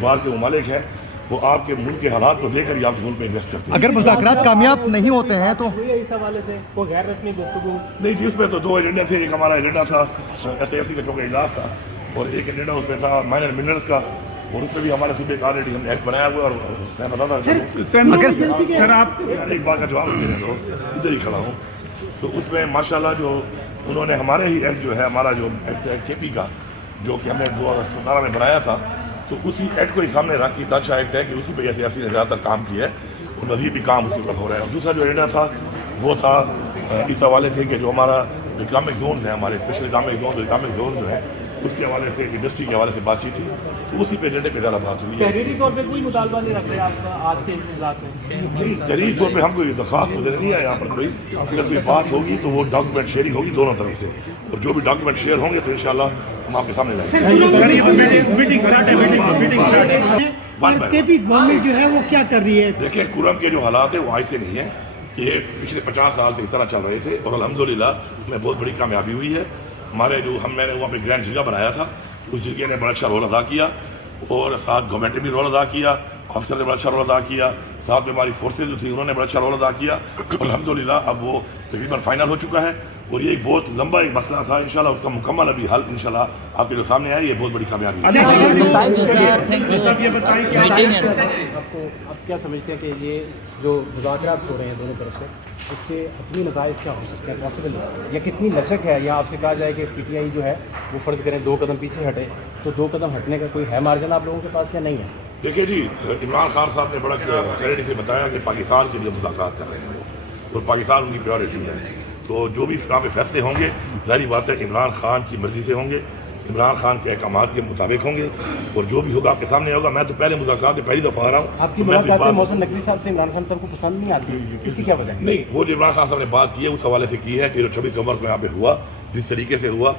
باہر کے ممالک ہیں وہ آپ کے ملک کے حالات کو دیکھ کر ہی آپ کے ملک میں انویسٹ کرتے ہیں. اگر مذاکرات کامیاب نہیں ہوتے ہیں تو اس حوالے سے کوئی غیر رسمی گفتگو نہیں جی. اس میں تو دو ایجنڈے تھے. ایک ہمارا ایجنڈا تھا SAFC کا چونکہ اجلاس تھا اور ایک ایجنڈا اس میں تھا مائنر منرلس کا اور اس میں بھی ہمارے صوبے کا آلریڈی ہم نے ایکٹ بنایا ہوا. اور میں بتاتا ہوں اگر سر آپ ایک بات کا جواب دے رہے تو ادھر ہی کھڑا ہوں. تو اس میں ماشاءاللہ جو انہوں نے ہمارے ہی ایکٹ جو ہے ہمارا جو ایکٹ ہے KP کا جو کہ ہم نے 2017 میں بنایا تھا تو اسی ایکٹ کو ہی سامنے رکھ کے اچھا ایکٹ ہے کہ اسی پہ SAFC نے زیادہ تر کام کیا ہے اور مزید بھی کام اس کے اوپر ہو رہا ہے. اور دوسرا جو ایجنڈا تھا وہ تھا اس حوالے سے کہ جو ہمارا اکنامک زونز ہیں ہمارے اسپیشل اکنامک زون جو ہے اس کے حوالے سے انڈسٹری کے حوالے سے بات چیت تھی تو اسی پہ ایجنڈے پہ زیادہ بات ہوئی ہے. تحریری طور پہ کوئی مطالبہ نہیں رکھ رہے آپ آج کے اس اجلاس میں؟ تحریری طور پہ ہم کوئی درخواست نظر نہیں ہے یہاں پر کوئی. اگر کوئی بات ہوگی تو وہ ڈاکیومنٹ شیئرنگ ہوگی دونوں طرف سے اور جو بھی ڈاکیومنٹ شیئر ہوں گے تو انشاءاللہ ہم آپ کے سامنے لائیں گے. KP گورنمنٹ جو ہے وہ کیا کر رہی ہے؟ دیکھیں کرم کے جو حالات ہیں وہ آج سے نہیں ہیں. یہ پچھلے 50 سال سے اس طرح چل رہے تھے اور الحمدللہ میں بہت بڑی کامیابی ہوئی ہے. ہمارے جو میں نے وہاں پہ گرینڈ جرگہ بنایا تھا اس جرگے نے بڑا اچھا رول ادا کیا اور ساتھ گورنمنٹ نے بھی رول ادا کیا, آفیسر نے بڑا اچھا رول ادا کیا, ساتھ میں ہماری فورسز جو تھی انہوں نے بڑا اچھا رول ادا کیا. الحمدللہ اب وہ تقریباً فائنل ہو چکا ہے اور یہ ایک بہت لمبا ایک مسئلہ تھا. انشاءاللہ اس کا مکمل ابھی حل انشاءاللہ آپ کے جو سامنے آیا یہ بہت بڑی کامیابی ہے. آپ کیا سمجھتے ہیں کہ یہ جو مذاکرات ہو رہے ہیں دونوں طرف سے اس کے اپنی نتائج کیا ہو سکتے ہیں پاسبل یا کتنی لچک ہے؟ یا آپ سے کہا جائے کہ PTI جو ہے وہ فرض کریں 2 قدم پیچھے ہٹے تو 2 قدم ہٹنے کا کوئی ہے مارجن آپ لوگوں کے پاس یا نہیں ہے؟ دیکھیں جی, عمران خان صاحب نے بڑا کلیئرٹی سے بتایا کہ پاکستان کے لیے مذاکرات کر رہے ہیں وہ اور پاکستان ان کی پریورٹی ہے. تو جو بھی یہاں پہ فیصلے ہوں گے ظاہری بات ہے عمران خان کی مرضی سے ہوں گے, عمران خان کے احکامات کے مطابق ہوں گے اور جو بھی ہوگا آپ کے سامنے ہوگا. میں تو پہلے مذاکرات میں پہلی دفعہ آ رہا ہوں. آپ کی ملاقات محسن نقوی صاحب سے عمران خان صاحب کو پسند نہیں آتی, اس کی کیا وجہ ہے؟ نہیں, وہ جو عمران خان صاحب نے بات کی ہے اس حوالے سے کی ہے کہ جو 26 نومبر کو یہاں پہ ہوا جس طریقے سے ہوا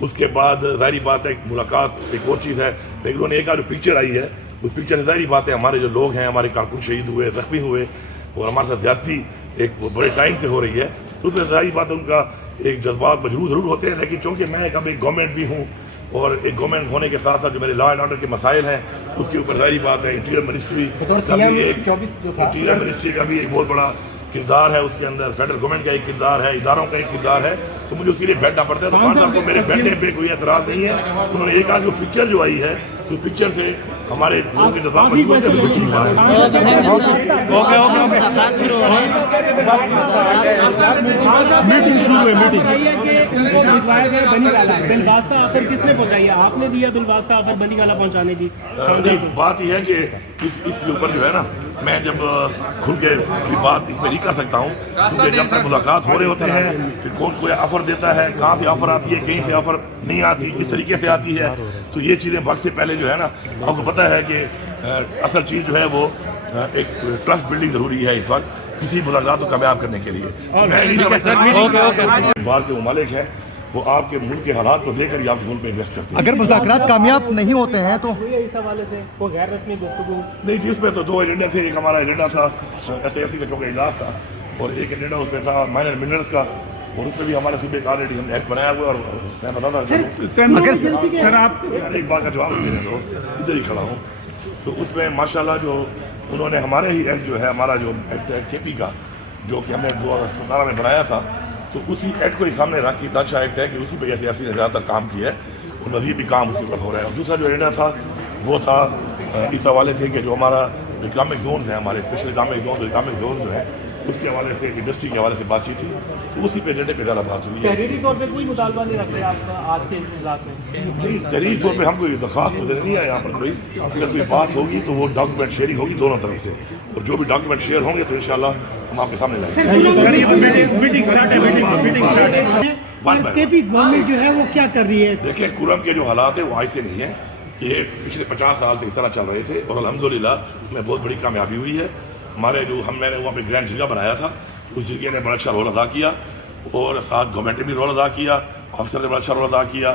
اس کے بعد ظاہری بات ہے ملاقات ایک اور چیز ہے. لیکن انہوں نے ایک جو پکچر آئی ہے اس پکچر میں ظاہری بات ہے ہمارے جو لوگ ہیں ہمارے کارکن شہید ہوئے, زخمی ہوئے اور ہمارے ساتھ زیادتی ایک بڑے ٹائم سے ہو رہی ہے. اس میں ظاہری بات ہے ان کا ایک جذبات مجروح ضرور ہوتے ہیں لیکن چونکہ میں اب ایک گورنمنٹ بھی ہوں اور ایک گورنمنٹ ہونے کے ساتھ ساتھ جو میرے لا اینڈ آرڈر کے مسائل ہیں اس کے اوپر ظاہری بات ہے انٹیریئر منسٹری کا بھی ایک بہت بڑا کردار ہے اس کے اندر, فیڈرل گورنمنٹ کا ایک کردار ہے, اداروں کا ایک کردار ہے. تو مجھے اس کے لیے بیٹھنا پڑتا ہے. تو خان صاحب کو میرے بیٹھنے پہ کوئی اعتراض نہیں ہے. انہوں نے یہ کہا کہ پکچر جو آئی ہے تو پکچر سے ہمارے لوگوں کے جذبات مجبور سے بالکل ٹھیک بات بلواسطہ آفر کس نے پہنچائی ہے؟ آپ نے دیا بلواسطہ آفر بنی گالا پہنچانے کی؟ بات یہ ہے کہ اس کے اوپر جو ہے نا میں جب کھل کے بات اس میں نہیں کر سکتا ہوں کیونکہ جب تک ملاقات ہو رہے ہوتے ہیں پھر کون کوئی آفر دیتا ہے, کہاں سے آفر آتی ہے, کہیں سے آفر نہیں آتی, کس طریقے سے آتی ہے. تو یہ چیزیں وقت سے پہلے جو ہے نا آپ کو پتہ ہے کہ اصل چیز جو ہے وہ ایک ٹرسٹ بلڈنگ ضروری ہے اس وقت کسی ملاقات کو کامیاب کرنے کے لیے. باہر کے ممالک ہیں وہ آپ کے ملک کے حالات کو دیکھ کر ہی آپ کے ملک میں انویسٹ کرتے ہیں. اگر مذاکرات کامیاب نہیں ہوتے ہیں تو اس حوالے سے کوئی غیر رسمی گفتگو نہیں جی. اس میں تو دو ایجنڈے تھے. ایک ہمارا ایجنڈا تھا SAFC کا چونکہ اجلاس تھا اور ایک ایجنڈا اس میں تھا مائنر منرلس کا اور اس میں بھی ہمارے صوبے کا آلریڈی ہم نے ایکٹ بنایا ہوا. اور میں بتاتا ہوں ایک بات کا جواب دے رہے تو ادھر ہی کھڑا ہوں. تو اس میں ماشاءاللہ جو انہوں نے ہمارے ہی ایکٹ جو ہے ہمارا جو ایکٹ ہے KP کا جو کہ ہم نے 2017 میں بنایا تھا تو اسی ایکٹ کو ہی سامنے رکھ کے اچھا ایکٹ ہے کہ اسی پہ SAFC نے زیادہ تر کام کیا ہے اور مزید بھی کام اس کے اوپر ہو رہا ہے. اور دوسرا جو ایجنڈا تھا وہ تھا اس حوالے سے کہ جو ہمارا اکنامک زونز ہیں ہمارے اسپیشل اکنامک زون جو ہے اس کے حوالے سے انڈسٹری کے حوالے سے بات چیت تھی تو اسی پہ ایجنڈے پہ زیادہ بات ہوئی ہے. تحریری طور پہ کوئی مطالبہ نہیں رکھ رہے آپ آج کے اس اجلاس میں؟ تحریری طور پہ ہم کوئی درخواست نظر نہیں ہے یہاں پر کوئی. اگر کوئی بات ہوگی تو وہ ڈاکیومنٹ شیئرنگ ہوگی دونوں طرف سے اور جو بھی ڈاکیومنٹ شیئر ہوں گے تو انشاءاللہ ہم آپ کے سامنے لائیں گے. KP گورنمنٹ جو ہے وہ کیا کر رہی ہے؟ دیکھیں کرم کے جو حالات ہیں وہ آج سے نہیں ہیں. یہ پچھلے 50 سال سے اس طرح چل رہے تھے اور الحمدللہ میں بہت بڑی کامیابی ہوئی ہے. ہمارے جو میں نے وہاں پہ گرینڈ جرگہ بنایا تھا اس جرگے نے بڑا اچھا رول ادا کیا اور ساتھ گورنمنٹ نے بھی رول ادا کیا, آفیسر نے بڑا اچھا رول ادا کیا,